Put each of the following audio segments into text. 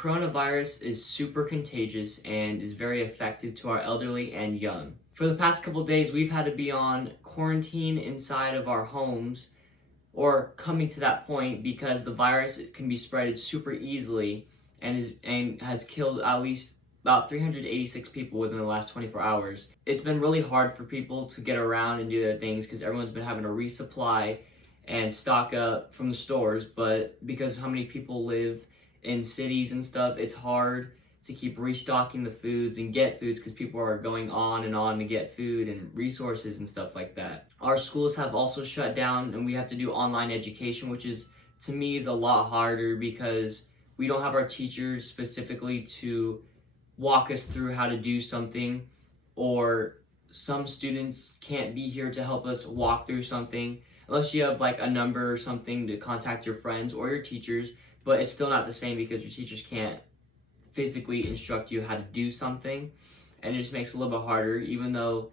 coronavirus is super contagious and is very effective to our elderly and young. For the past couple days, we've had to be on quarantine inside of our homes, or coming to that point, because the virus can be spread super easily and has killed at least about 386 people within the last 24 hours. It's been really hard for people to get around and do their things because everyone's been having to resupply and stock up from the stores, but because how many people live in cities and stuff, it's hard to keep restocking the foods and get foods because people are going on and on to get food and resources and stuff like that. Our schools have also shut down and we have to do online education, which is, to me, is a lot harder because we don't have our teachers specifically to walk us through how to do something, or some students can't be here to help us walk through something unless you have like a number or something to contact your friends or your teachers, but it's still not the same because your teachers can't physically instruct you how to do something, and it just makes it a little bit harder. Even though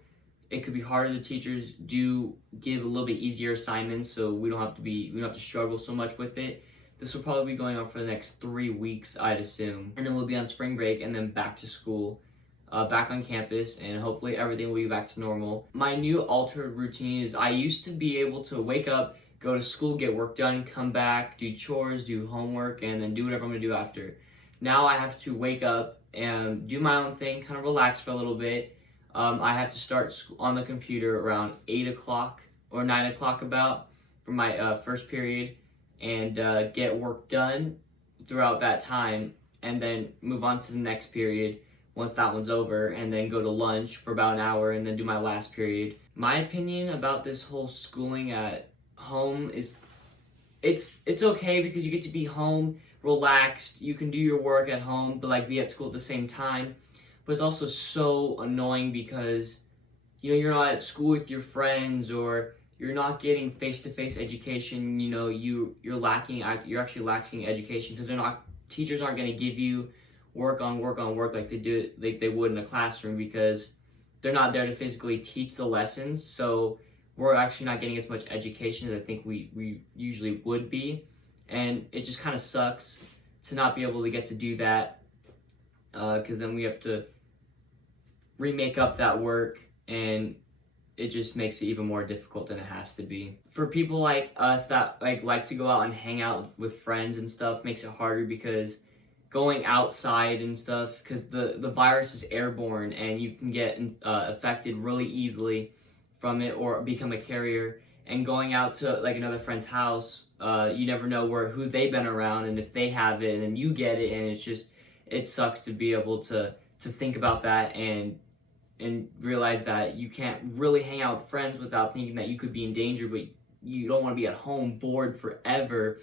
it could be harder, the teachers do give a little bit easier assignments, so we don't have to struggle so much with it. This will probably be going on for the next 3 weeks, I'd assume, and then we'll be on spring break and then back to school, back on campus, and hopefully everything will be back to normal. My new altered routine is I used to be able to wake up, go to school, get work done, come back, do chores, do homework, and then do whatever I'm gonna do after. Now I have to wake up and do my own thing, kind of relax for a little bit. I have to start on the computer around 8 o'clock or 9 o'clock about for my first period, and get work done throughout that time, and then move on to the next period once that one's over, and then go to lunch for about an hour and then do my last period. My opinion about this whole schooling at home is it's okay because you get to be home, relaxed, you can do your work at home, but like be at school at the same time. But it's also so annoying because you're not at school with your friends, or you're not getting face-to-face education. You're actually lacking education because teachers aren't going to give you work on work like they would in a classroom, because they're not there to physically teach the lessons. So we're actually not getting as much education as I think we usually would be, and it just kind of sucks to not be able to get to do that, because then we have to remake up that work, and it just makes it even more difficult than it has to be. For people like us that like to go out and hang out with friends and stuff, makes it harder because going outside and stuff, because the virus is airborne and you can get affected really easily from it or become a carrier. And going out to like another friend's house, you never know who they've been around, and if they have it and then you get it, and it sucks to be able to think about that and realize that you can't really hang out with friends without thinking that you could be in danger, but you don't want to be at home bored forever.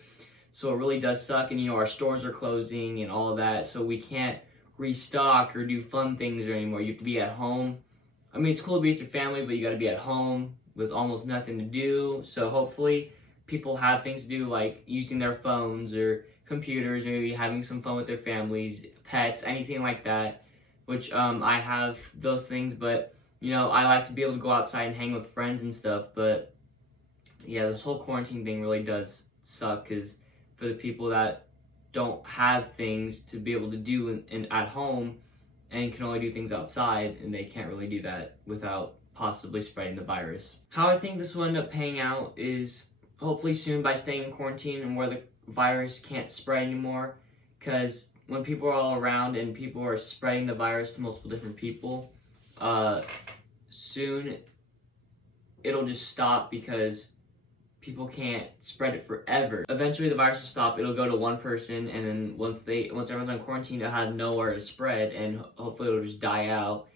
So it really does suck, and our stores are closing and all of that, so we can't restock or do fun things anymore. You have to be at home. I mean, it's cool to be with your family, but you got to be at home with almost nothing to do. So hopefully people have things to do, like using their phones or computers, maybe having some fun with their families, pets, anything like that, which I have those things. But I like to be able to go outside and hang with friends and stuff. But yeah, this whole quarantine thing really does suck, because for the people that don't have things to be able to do at home and can only do things outside, and they can't really do that without possibly spreading the virus. How I think this will end up paying out is hopefully soon, by staying in quarantine and where the virus can't spread anymore, because when people are all around and people are spreading the virus to multiple different people, soon it'll just stop because people can't spread it forever. Eventually the virus will stop, it'll go to one person, and then once everyone's on quarantine, it'll have nowhere to spread, and hopefully it'll just die out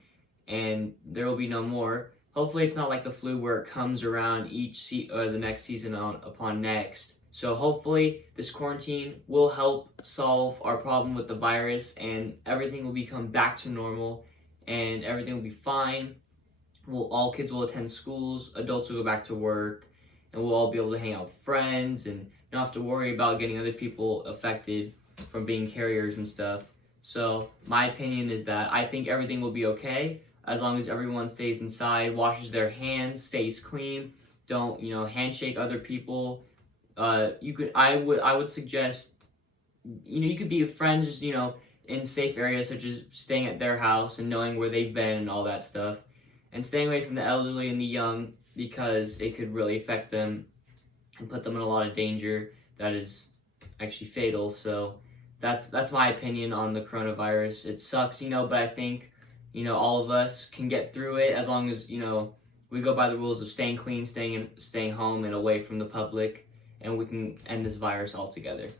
and there will be no more. Hopefully it's not like the flu where it comes around the next season upon next. So hopefully this quarantine will help solve our problem with the virus, and everything will become back to normal, and everything will be fine. All kids will attend schools, adults will go back to work, and we'll all be able to hang out with friends and not have to worry about getting other people affected from being carriers and stuff. So my opinion is that I think everything will be okay as long as everyone stays inside, washes their hands, stays clean, don't handshake other people. I would suggest you could be with friends, in safe areas such as staying at their house and knowing where they've been and all that stuff, and staying away from the elderly and the young because it could really affect them and put them in a lot of danger that is actually fatal. So that's my opinion on the coronavirus. It sucks, but I think all of us can get through it as long as we go by the rules of staying clean, staying home and away from the public, and we can end this virus altogether.